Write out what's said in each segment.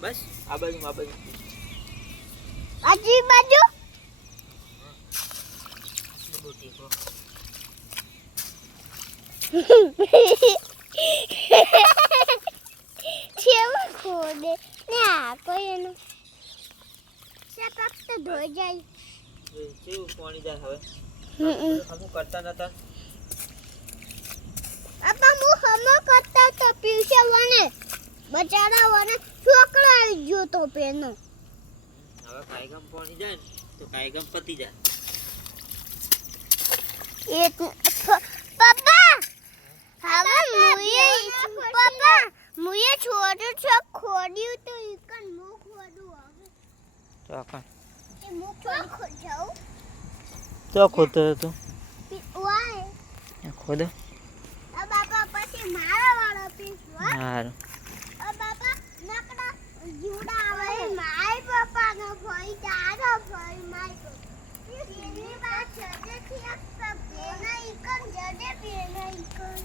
બસ આ બાજુ આજી બાજુ બુટી કો કેવું ખોડે ને આ કોઈ એનું સપક તો ધોઈ જાય કેવું પાણી જાય હવે હમું કરતા નતા આપા હું હમો કરતા તો પીસે વને બચારા વને છોકરો આવી ગયો તો પેનો હવે કાયગમ પાણી જાય ને તો કાયગમ પતી જાય એક પપ્પા હવે મુએ છોડ્યું છે ખોડ્યું તો ઈકન મુખ ખોડું હવે ચોકન એ મુખ ખોડ જાઉં તો ખોદતો તું વાય ખોદો આ બાપા પછી મારા વાળા પીસ હારું આ બાપા નકડા જીવડા આવે માય પપ્પા નો ભાઈ તારો ભાઈ માય એની વાત જડે થી એક પેના ઈકન જડે પેના ઈકન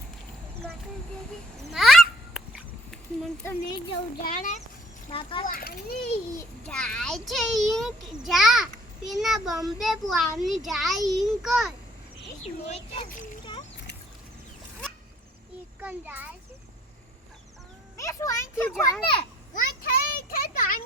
ના મન તો નહીં જવું જાણે બાપા આની જાય છે ઇંક જા પેના બોમ્બે પુઆની જાય ઇંક નેચે ઈકન જાય છે બે સ્વાઈન થી ખોલે ના થઈ તો આને